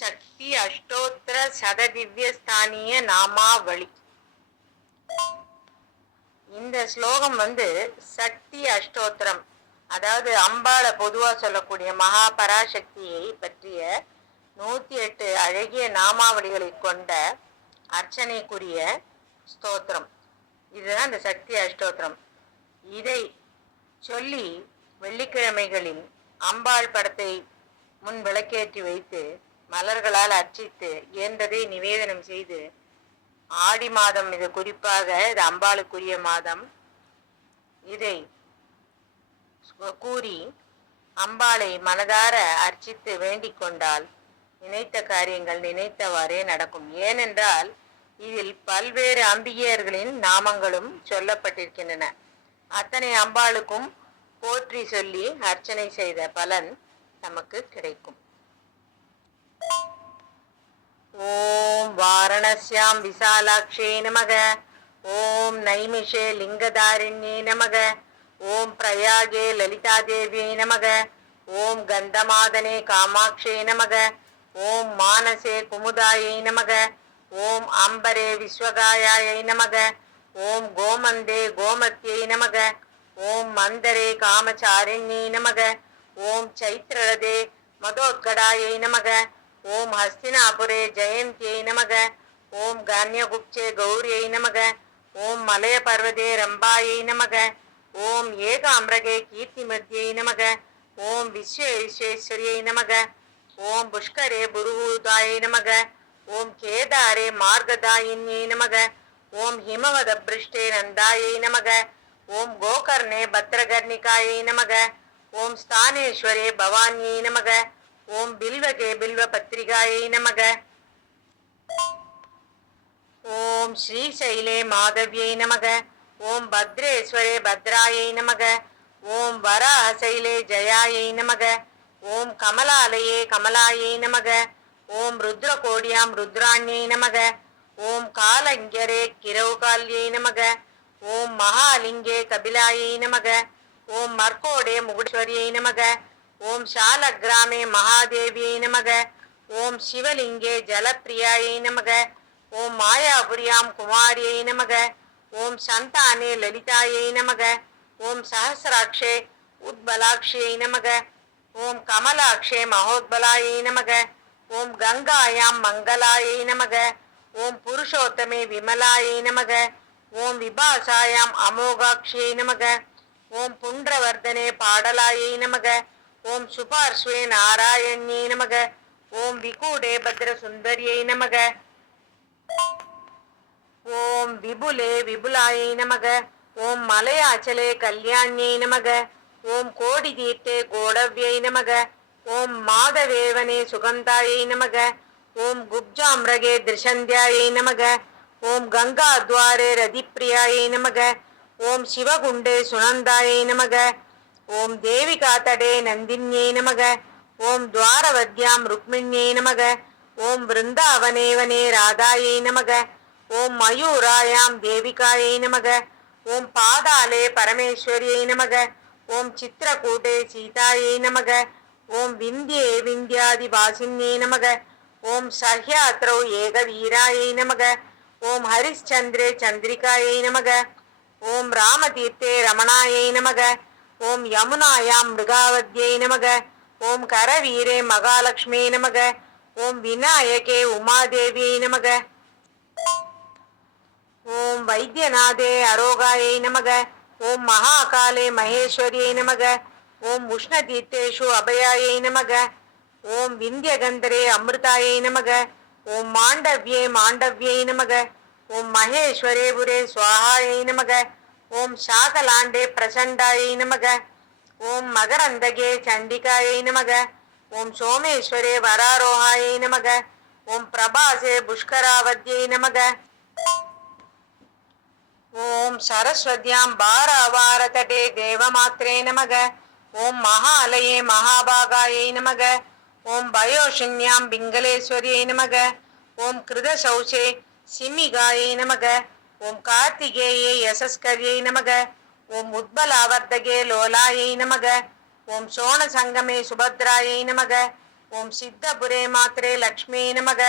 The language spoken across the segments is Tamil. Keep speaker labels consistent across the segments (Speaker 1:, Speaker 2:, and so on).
Speaker 1: சக்தி அஷ்டோத்திர சததிவ்யஸ்தானிய நாமாவளி. இந்த ஸ்லோகம் வந்து சக்தி அஷ்டோத்திரம் அதாவது அம்பாளை பொதுவா சொல்லக்கூடிய மகா பராசக்தியை பற்றிய நூத்தி எட்டு அழகிய நாமாவளிகளை கொண்ட அர்ச்சனைக்குரிய ஸ்தோத்திரம். இதுதான் இந்த சக்தி அஷ்டோத்திரம். இதை சொல்லி வெள்ளிக்கிழமைகளில் அம்பாள் படத்தை முன் விளக்கேற்றி வைத்து மலர்களால் அர்ச்சித்து இயன்றதை நிவேதனம் செய்து ஆடி மாதம் இது குறிப்பாக இது அம்பாளுக்குரிய மாதம். இதை கூறி அம்பாளை மனதார அர்ச்சித்து வேண்டிக் கொண்டால் நினைத்த காரியங்கள் நினைத்தவாறே நடக்கும். ஏனென்றால் இதில் பல்வேறு அம்பிகையர்களின் நாமங்களும் சொல்லப்பட்டிருக்கின்றன. அத்தனை அம்பாளுக்கும் போற்றி சொல்லி அர்ச்சனை செய்த பலன் நமக்கு கிடைக்கும். ஓம் வாரணஸ்யாம் விசாலாட்சே நமக ஓம் நைமிஷே லிங்கதாரிண்யே நமக ஓம் பிரயாகே லலிதாதேவியை நமக ஓம் கந்தமாதனே காமாட்சே நமக ஓம் மானசே குமுதாயை நமக ஓம் அம்பரே விஸ்வகாயாயை நமக ஓம் கோமந்தே கோமத்தியை நமக ஓம் மந்தரே காமச்சாரிண்யை நமக ஓம் சைத்ரரதே மதோத்கடாயை நமக ஓம் ஹஸ்தினாபுரே ஜெயந்தியை நமக. ஓம் கன்யகுப்சே கௌரியை நமக. ஓம் மலய பர்வதே ரம்பாயை நமக. ஓம் ஏக அம்ரகே கீர்த்தி மத்தியை நமக. ஓம் விஸ்வ விஸ்வேஸ்வரியை நமக. ஓம் புஷ்கரே புருகூதாயை நமக. ஓம் கேதாரே மார்கதாயின்யை நமக. ஓம் ஹிமவத பிருஷ்டே நந்தாயை நமக. ஓம் கோகர்ணே பத்ரகர்ணிகாயை நமக. ஓம் ஸ்தானேஸ்வரே பவானியை நமக. ஓம் பில்வகே பில்வ பத்திரிகாயை நமக. ஓம் ஸ்ரீசைலே மாதவ்யை நமக. ஓம் பத்ரேஸ்வரே பத்ராயை நமக. ஓம் வராஹசைலே ஜயாயை நமக. ஓம் கமலாலயே கமலாயை நமக. ஓம் ருத்ரகோடியாம் ருத்ராண்யை நமக. ஓம் காலங்கரே கிரௌகால்யை நமக. ஓம் மகாலிங்கே கபிலாயை நமக. ஓம் மர்கோடே முகுடேஸ்வரியை நமக. ஓம் சாலக்ராமே மகாதேவியை நமக. ஓம் சிவலிங்கே ஜலப்பிரியாயை நமக. ஓம் மாயாபுரியாம் குமாரியை நமக. ஓம் சந்தானே லலிதாயை நமக. ஓம் சஹசிராட்சே உத்பலாட்சியை நமக. ஓம் கமலாட்சே மகோத்பலாயை நமக. ஓம் கங்காயாம் மங்களாயை நமக. ஓம் புருஷோத்தமே விமலாயை நமக. ஓம் விபாசாயாம் அமோகாட்சியை நமக. ஓம் புன்றவர்தனே பாடலாயை நமக. ஓம் சுபார்ஸ்வே நாராயண்யை நமக. ஓம் விகூடே பத்ர சுந்தரியை நமக. ஓம் விபுலே விபுலாயை நமக. ஓம் மலையாச்சலே கல்யாணியை நமக. ஓம் கோடி தீர்த்தே கோடவ்யை நமக. ஓம் மாதவேவனே சுகந்தாயை நமக. ஓம் குப்ஜாம்ரகே திருஷந்தியாயை நமக. ஓம் கங்கா துவாரே ரதிப்பிரியாயை நமக. ஓம் சிவகுண்டே சுனந்தாயை நமக. ஓம் தேவி காத்தடே நந்தின்யே நமக. ஓம் துவாரவத்யாம் ருக்மிண்யே நமக. ஓம் விருந்தாவனேவனே ராதாயை நமக. ஓம் மயூராயாம் தேவிகாயை நமக. ஓம் பாதாலே பரமேஸ்வரியை நமக. ஓம் சித்திரகூட்டே சீதாயை நமக. ஓம் விந்தியே விந்தியாதி வாசின்யே நமக. ஓம் சஹ்யாத்ரௌ ஏக வீராயை நமக. ஓம் ஹரிஷ்சந்திரே சந்திரிகாயை நமக. ஓம் ராமதீர்த்தே ரமணாயை நமக. ஓம் யமுனாயாம் மிருகாவத்யை நமக. ஓம் கரவீரே மகாலட்சுமியை நமக. ஓம் விநாயகே உமாதேவியை நமக. ஓம் வைத்தியநாதே அரோகாயை நமக. ஓம் மகாகாலே மகேஸ்வரியை நமக. ஓம் உஷ்ணதீர்த்தேஷு அபயாயை நமக. ஓம் விந்தியகந்தரே அமிர்தாயை நமக. ஓம் மாண்டவ்யே மாண்டவ்யை நமக. ஓம் மகேஸ்வரே புரே சுவாஹாயை நமக. ஓம் சாகலாண்டே பிரசண்டாயை நமக. ஓம் மகரந்தகே சண்டிகாயை நமக. ஓம் சோமேஸ்வரே வராரோகாயை நமக. ஓம் பிரபாசே புஷ்கராவத்யை நமக. ஓம் சரஸ்வத்யாம் பாராவாரதடே தேவமாத்திரே நமக. ஓம் மகாலயே மகாபாகாயை நமக. ஓம் பயோஷின்யாம் பிங்களேஸ்வரியை நமக. ஓம் கிருதசௌசே சிம்மிகாயை நமக. ஓம் கார்த்திகேயே யசஸ்கரியை நமக. ஓம் உத்பலாவர்த்தகே லோலாயை நமக. ஓம் சோணசங்கமே சுபத்ராயை நமக. ஓம் சித்தபுரே மாத்திரே லக்ஷ்மியை நமக.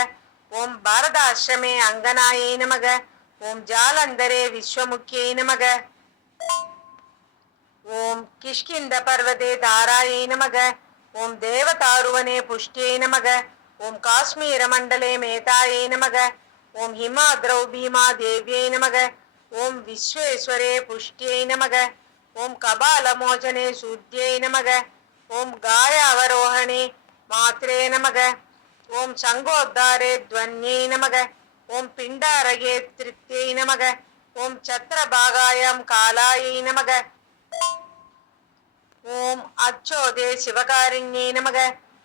Speaker 1: ஓம் பாரதாசிரமே அங்கனாயை நமக. ஓம் ஜாலந்தரே விஸ்வமுக்கியை நமக. ஓம் கிஷ்கிந்த பர்வதே தாராயை நமக. ஓம் தேவதாருவனே புஷ்டியை நமக. ஓம் காஷ்மீர மண்டலே மேதாயை நமக. ஓம் ஹிமாத்ரௌ பீமா தேவியை நமக. ஓம் விஸ்வேஸ்வரே புஷ்டியை நமக. ஓம் கபாலமோச்சனே சூத்தியை நமக. ஓம் காயாவரோஹணே மாத்திரே நமக. ஓம் சங்கோத்தாரே துவன்யை நமக. ஓம் பிண்டாரகே திருப்தியை நமக. ஓம் சத்திரபாகாயம் காலாயை நமக. ஓம் அச்சோதே சிவகாரிண்யை நமக.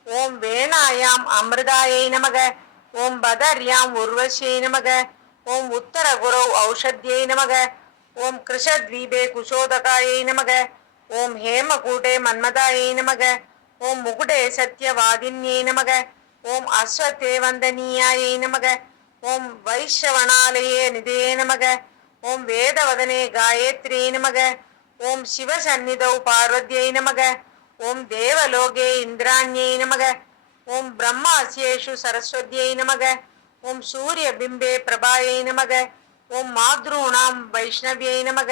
Speaker 1: ஓம் வேணாயாம் அமிர்தாயை நமக. ஓம் பதர்யாம் உர்வசியை நமக. ஓம் உத்தர குரோ ஔஷத்யை நமக. ஓம் கிருஷத்வீபே குஷோதகாயை நமக. ஓம் ஹேமகூடே மன்மதாயை நமக. ஓம் முகுடே சத்யவாதின்யை நமக. ஓம் அஸ்வத்தே வந்தனீயாயை நமக. ஓம் வைஷ்யவனாலயே நிதயே நமக. ஓம் வேதவதனே காயத்ரி நமக. ஓம் சிவசந்நிதௌ பார்வத்யை நமக. ஓம் தேவலோகே இந்திராண்யை நமக. ஓம் பிரம்மாசியேஷு சரஸ்வதியை நமக ஓம் சூரிய பிம்பே பிரபாயை நமக ஓம் மாத்ருணாம் வைஷ்ணவியை நமக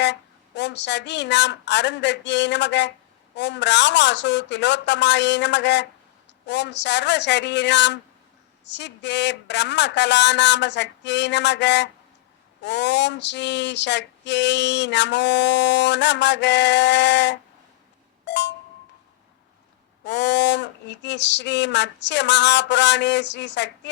Speaker 1: ஓம் சதீனாம் அருந்தத்யை நமக ஓம் ராமாசு திலோத்தமாயை நமக ஓம் சர்வ சரீராம் சித்தே பிரம்ம கலாநாம சக்தியை நமக ஓம் ஸ்ரீ சக்தியை நமோ நமக ஓம் இதி ஸ்ரீ மத்ஸ்ய மகாபுராணே ஸ்ரீ சக்தி